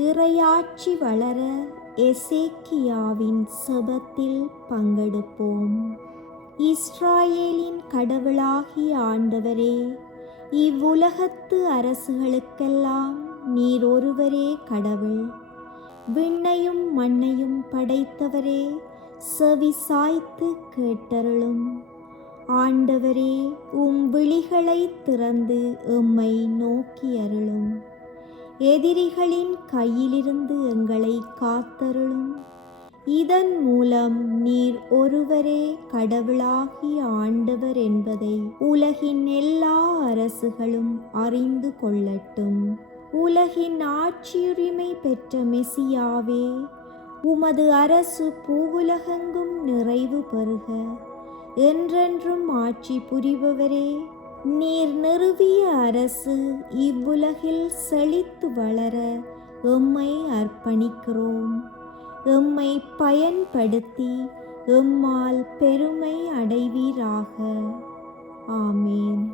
இறையாட்சி வளர எசேக்கியாவின் செபத்தில் பங்கெடுப்போம். இஸ்ராயேலின் கடவுளாகிய ஆண்டவரே, இவ்வுலகத்து அரசுகளுக்கெல்லாம் நீர் ஒருவரே கடவுள். விண்ணையும் மண்ணையும் படைத்தவரே, செவி சாய்த்து கேட்டருளும். ஆண்டவரே, உம் விழிகளை திறந்து எம்மை நோக்கி அருளும். எதிரிகளின் கையிலிருந்து எங்களை காத்தருளும். இதன் மூலம் நீர் ஒருவரே கடவுளாகிய ஆண்டவர் என்பதை உலகின் எல்லா அரசுகளும் அறிந்து கொள்ளட்டும். உலகின் ஆட்சியுரிமை பெற்ற மெசியாவே, உமது அரசு பூவுலகெங்கும் நிறைவு பெறுக. என்றென்றும் ஆட்சி புரிபவரே, நீர் நிறுவிய அரசு இவ்வுலகில் செழித்து வளர எம்மை அர்ப்பணிக்கிறோம். எம்மை பயன்படுத்தி எம்மால் பெருமை அடைவீராக. ஆமேன்.